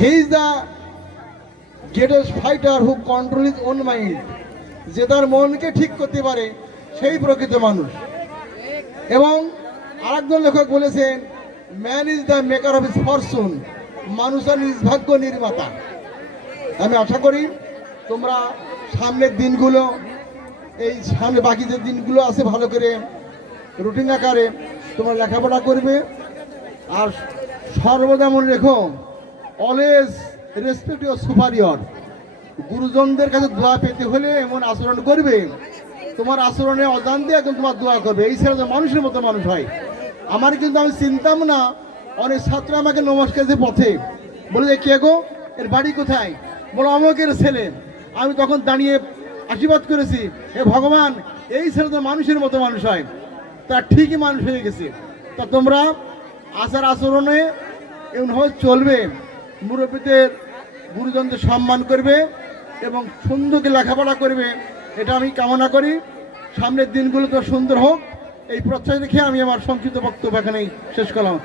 He is the greatest fighter who control is own mind যে তার মনকে ঠিক করতে পারে, সেই প্রকৃত মানুষ। এবং আরেকজন লেখক বলেছেন man is the maker of is fortune মানুষের নিজ ভাগ্য নির্মাতা। আমি আশা করি তোমরা সামনের দিনগুলো, এই সামনে বাকি যে দিনগুলো আছে ভালো করে রুটিন আকারে তোমরা লেখাপড়া করবে। আর সর্বদা মনে রেখো অলওয়েজ রেসপেক্ট ইউর সুপারিয়র গুরুজনদের কাছে দোয়া পেতে হলে এমন আচরণ করবে। তোমার আচরণে অজান্তে একদম তোমার দোয়া করবে। এই ছেলে মানুষের মতো মানুষ হয়। আমার কিন্তু আমি চিনতাম না, অনেক ছাত্র আমাকে নমস্কার যে পথে। বলে যে, কে গো? এর বাড়ি কোথায়? বলো অমকের ছেলে। আমি তখন দাঁড়িয়ে আশীর্বাদ করেছি, হে ভগবান, এই ছেলে তো মানুষের মতো মানুষ হয়। তা ঠিকই মানুষ হয়ে গেছে। তা তোমরা আচার আচরণে এমনভাবে চলবে। মুরব্বীদের গুরুজনদের সম্মান করবে এবং সুন্দরকে লেখাপড়া করবে, এটা আমি কামনা করি। সামনের দিনগুলো তো সুন্দর হোক, এই প্রত্যাশা রেখে আমি আমার সংক্ষিপ্ত বক্তব্য এখানেই শেষ করলাম।